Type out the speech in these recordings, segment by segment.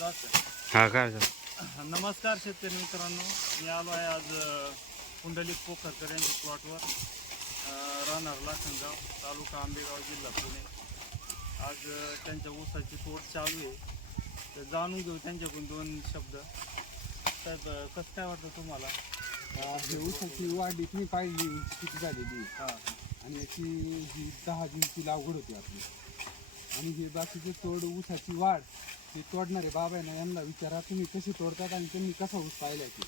हा काय नमस्कार शेतकरी मित्रांनो, मी आलो आहे आज पुंडलिक पोखरकर यांच्या प्लॉटवर, राहणार लाखनगाव, तालुका आंबेगाव, जिल्हा पुणे. आज त्यांच्या ऊसाची तोड चालू आहे, तर जाणून घेऊ त्यांच्याकडून दोन शब्द. साहेब, कसं काय वाटतं तुम्हाला? ऊसाची वाढ इतकी पाहिली, किती झालेली आणि याची ही 10 जूनची लागवड होती आपली. आणि हे बाकीचे तोड ऊसाची वाढ ते तोडणारे बाबा आहे ना, यांना विचारा तुम्ही कशी तोडतात आणि त्यांनी कसा ऊस पाहिला की.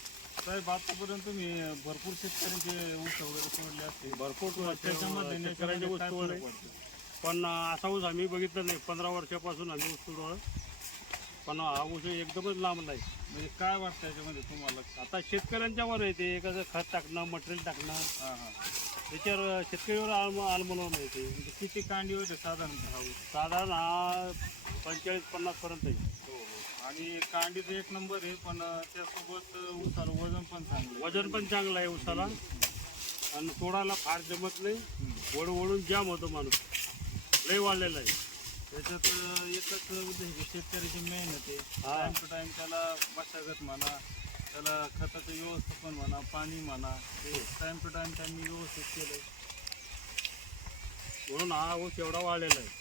साहेब, आतापर्यंत तुम्ही भरपूर शेतकऱ्यांचे ऊस वगैरे तोडले असते, भरपूर त्याच्यामध्ये शेतकऱ्यांचे ऊस तोडले, पण असा ऊस आम्ही बघितलं नाही. 15 वर्षापासून आम्ही ऊस तोडलो, पण हा ऊस एकदमच लांब नाही. म्हणजे काय वाटतं याच्यामध्ये तुम्हाला? आता शेतकऱ्यांच्यावर आहे ते, कसं खत टाकणं, मटेरियल टाकणं, त्याच्यावर शेतकरीवर अवलंबून आहे ते. म्हणजे किती कांडी होते साधारणतः हा ऊस? साधारण हा 45-50 पर्यंत आहे. आणि कांडीचं एक नंबर आहे, पण त्यासोबत ऊसाला वजन पण चांगलं आहे. वजन पण चांगलं आहे ऊसाला, आणि तोडायला फार जमत नाही. वळून जाम होतो माणूस, लय वाढलेला आहे. त्याच्यात एकच उद्देश आहे, शेतकऱ्याची मेहनत आहे. टाइम टू टाइम त्याला मशागत म्हणा, त्याला खताचं व्यवस्थापन म्हणा, पाणी म्हणा, ते टाइम टू टाइम त्यांनी व्यवस्थित केलं, म्हणून हा ऊस एवढा वाढलेला आहे.